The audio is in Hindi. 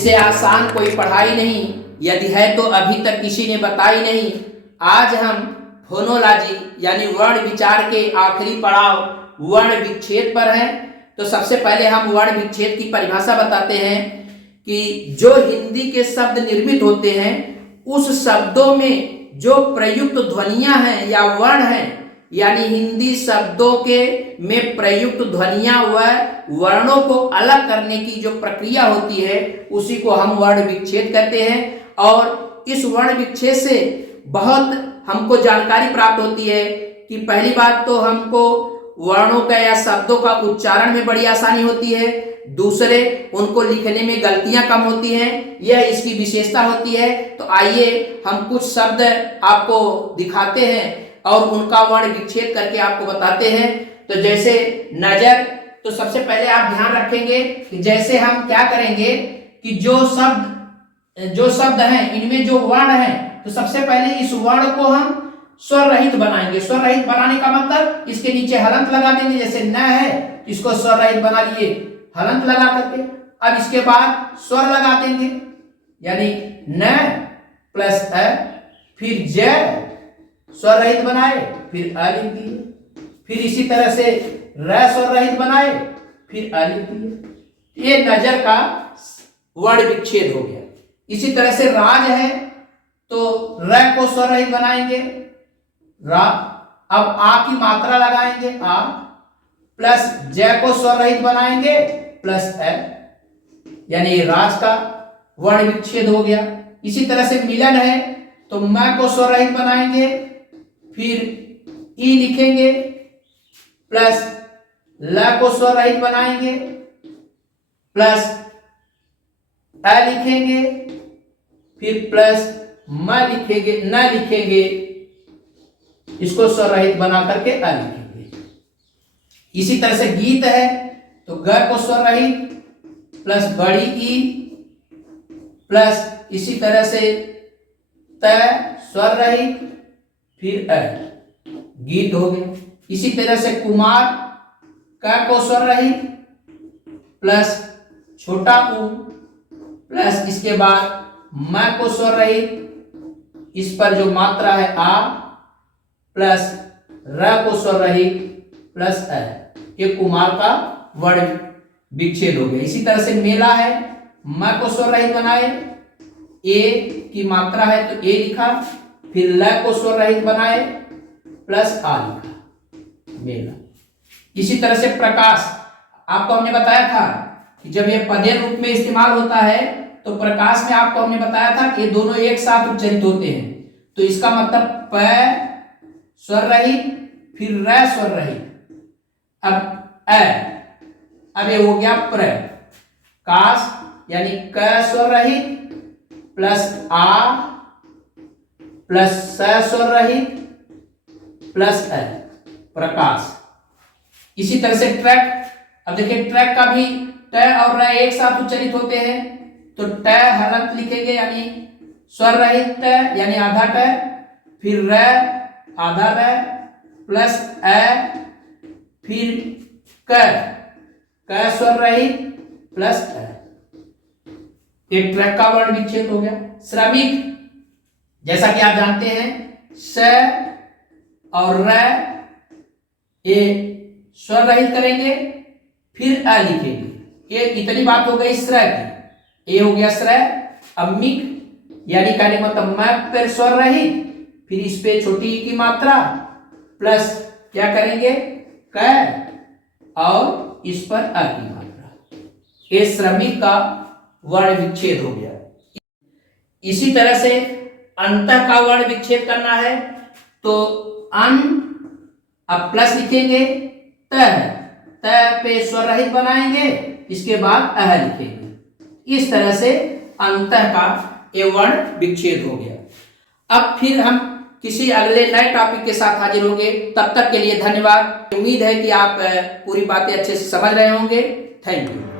इससे आसान कोई पढ़ाई नहीं, यदि है तो अभी तक किसी ने बताई नहीं। आज हम फोनोलॉजी यानी वर्ण विचार के आखिरी पड़ाव वर्ण विच्छेद पर हैं। तो सबसे पहले हम वर्ण विच्छेद की परिभाषा बताते हैं कि जो हिंदी के शब्द निर्मित होते हैं उस शब्दों में जो प्रयुक्त ध्वनियां हैं या वर्ण हैं, यानी हिंदी शब्दों के में प्रयुक्त ध्वनियां व वर्णों को अलग करने की जो प्रक्रिया होती है उसी को हम वर्ण विच्छेद कहते हैं। और इस वर्ण विच्छेद से बहुत हमको जानकारी प्राप्त होती है कि पहली बात तो हमको वर्णों का या शब्दों का उच्चारण में बड़ी आसानी होती है, दूसरे उनको लिखने में गलतियां कम होती हैं, यह इसकी विशेषता होती है। तो आइए हम कुछ शब्द आपको दिखाते हैं और उनका वर्ण विच्छेद करके आपको बताते हैं। तो जैसे नजर, तो सबसे पहले आप ध्यान रखेंगे कि जैसे हम क्या करेंगे कि जो शब्द हैं इनमें जो वर्ण हैं, तो सबसे पहले इस वर्ण को हम स्वर रहित बनाएंगे। स्वर रहित बनाने का मतलब इसके नीचे हलंत लगा देंगे, जैसे न है इसको स्वर रहित बना लिए हलंत लगा करके। अब इसके बाद स्वर लगा देंगे, यानी न प्लस अ, फिर ज स्वर रहित बनाए, फिर अ लिख दिए, फिर इसी तरह से र स्वर रहित बनाए, फिर अ लिख दिए। ये नजर का वर्ण विच्छेद हो गया। इसी तरह से राज है तो र को स्वर रहित बनाएंगे, रा, अब आ की मात्रा लगाएंगे आ, प्लस ज को स्वर रहित बनाएंगे प्लस ए, यानी राज का वर्ण विच्छेद हो गया। इसी तरह से मिलन है तो म को स्वर रहित बनाएंगे, फिर ई लिखेंगे, प्लस ल को स्वर रहित बनाएंगे, प्लस अ लिखेंगे, फिर प्लस म लिखेंगे, न लिखेंगे, इसको स्वर रहित बना करके अ लिखेंगे। इसी तरह से गीत है तो ग को स्वर रहित प्लस बड़ी ई, प्लस इसी तरह से त स्वर रहित, फिर अ, गीत हो गया। इसी तरह से कुमार, क को स्वर रहित प्लस छोटा उ, प्लस इसके बाद म को स्वर रहित, इस पर जो मात्रा है आ, प्लस र को स्वर रहित प्लस अ, ये कुमार का वर्ण विच्छेद हो गया। इसी तरह से मेला है, म को स्वर रहित बनाए, ए की मात्रा है तो ए लिखा, फिर ल को स्वर रहित बनाए, प्लस आ लिखा, मेला। इसी तरह से प्रकाश, आपको हमने बताया था कि जब ये पदे रूप में इस्तेमाल होता है तो प्रकाश में आपको हमने बताया था कि ये दोनों एक साथ उच्चारित होते हैं। तो इसका मतलब प स्वर रहित, फिर र स्वर रहित, अब अ, अब ये हो गया प्र, काश यानी क स्वर रहित प्लस आ, प्लस स स्वर रहित प्लस अ, प्रकाश। इसी तरह से ट्रैक, अब देखिए ट्रैक का भी ट और र एक साथ उच्चारित होते हैं, तो ट हलंत लिखेंगे यानी स्वर रहित ट यानी आधा ट, फिर र आधा र, प्लस अ, फिर क स्वर रहित प्लस अ, एक ट्रैक का वर्ण विच्छेद हो गया। श्रमिक, जैसा कि आप जानते हैं स और र ये स्वर रहित करेंगे, फिर अ लिखेंगे, ये इतनी बात हो गई स्र की, ये हो गया स्र। अब मिक यानी कहने का मतलब म पर स्वर रहित, फिर इस पे छोटी की मात्रा, प्लस क्या करेंगे क और इस पर अ की मात्रा, ये श्रमिक का वर्ण विच्छेद हो गया। इसी तरह से अंतः का वर्ण विच्छेद करना है तो अन, अब प्लस लिखेंगे, त पे स्वर रहित बनाएंगे, इसके बाद अह लिखेंगे। इस तरह से अंतः का ये वर्ण विच्छेद हो गया। अब फिर हम किसी अगले नए टॉपिक के साथ हाजिर होंगे, तब तक के लिए धन्यवाद। उम्मीद है कि आप पूरी बातें अच्छे से समझ रहे होंगे। Thank you.